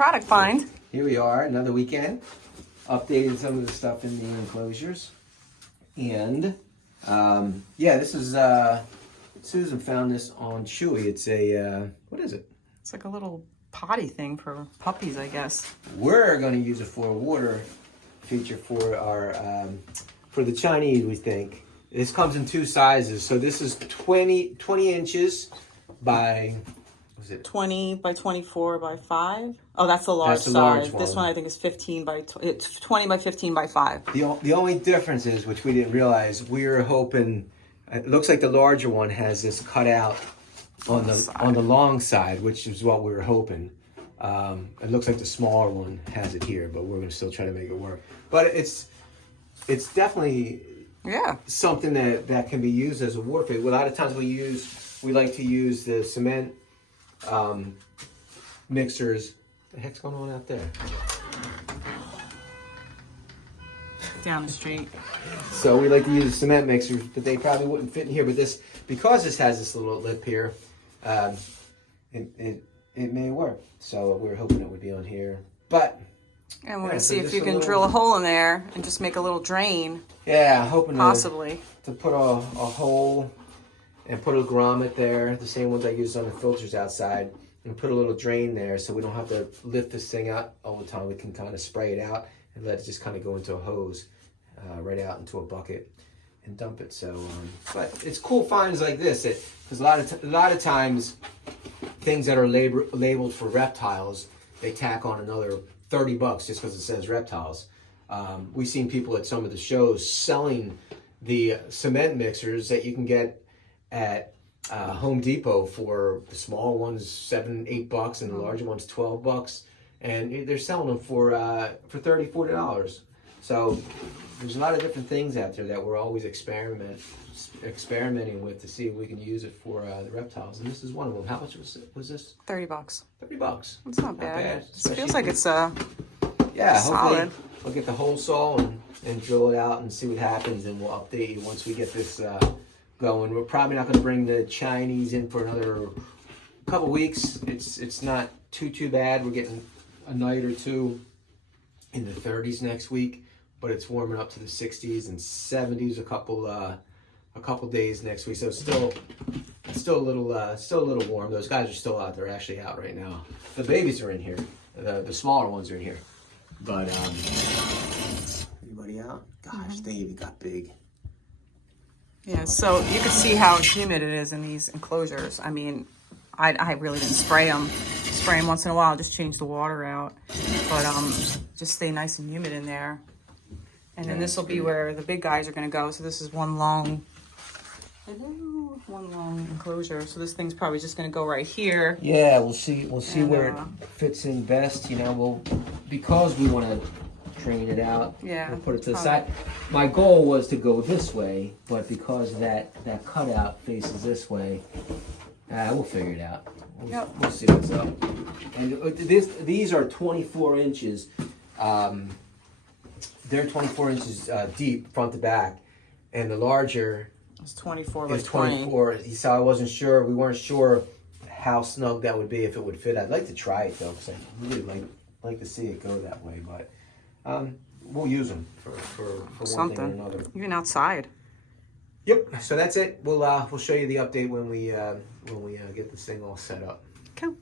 product find. Here we are, another weekend. Updated some of the stuff in the enclosures. And, yeah, this is, Susan found this on Chewy. It's a, what is it? It's like a little potty thing for puppies, I guess. We're going to use it for a water feature for our, for the Chinese, we think. This comes in two sizes. So this is 20 inches by, what is it? 20 by 24 by 5. Oh, that's the large That's the large size. one. This one I think is 15 by, it's 20 by 15 by 5. The only difference is, which we didn't realize, we were hoping, it looks like the larger one has this cut out on the long side, which is what we were hoping. It looks like the smaller one has it here, but we're going to still try to make it work. But it's definitely something that can be used as a warfare. A lot of times we like to use the cement mixers. What the heck's going on out there? Down the street. So we like to use the cement mixers, but they probably wouldn't fit in here. But this, because this has this little lip here, it may work. So we were hoping it would be on here, but. And we're going to see if you can drill a hole in there and just make a little drain. Yeah, hoping possibly to put a hole and put a grommet there, the same ones I used on the filters outside, and put a little drain there so we don't have to lift this thing out all the time. We can kind of spray it out and let it just kind of go into a hose, right out into a bucket and dump it. So, but it's cool finds like this, because a lot of times things that are labeled for reptiles, they tack on another $30 just because it says reptiles. We've seen people at some of the shows selling the cement mixers that you can get at Home Depot for the small ones $7-8 and the larger ones $12, and they're selling them for $30-40. So there's a lot of different things out there that we're always experimenting with to see if we can use it for the reptiles, and this is one of them. How much was this? $30. $30. It's not bad. It feels like it's yeah, solid. hopefully we'll get the hole saw and drill it out and see what happens, and we'll update you once we get this going. We're probably not going to bring the Chinese in for another couple weeks. It's not too bad. We're getting a night or two in the 30s next week, but it's warming up to the 60s and 70s a couple days next week. So it's still a little warm. Those guys are still out. They're actually out right now. The babies are in here. The smaller ones are in here. But everybody out? Gosh, they even got big. Yeah, so you can see how humid it is in these enclosures. I mean, I really didn't spray them. Spray them once in a while, just change the water out. But just stay nice and humid in there. And then this will be where the big guys are going to go. So this is one long enclosure. So this thing's probably just going to go right here. Yeah, we'll see where it fits in best. You know, because we want to drain it out. Yeah. We'll put it to the side. My goal was to go this way, but because that cutout faces this way, we'll figure it out. We'll see what's up. And these are 24 inches. They're 24 inches deep, front to back, and the larger it's 24 by 24. So I wasn't sure. We weren't sure how snug that would be, if it would fit. I'd like to try it though, because I really like to see it go that way. But we'll use them for one thing or another. Even outside. Yep. So that's it. We'll show you the update when we get this thing all set up. Cool.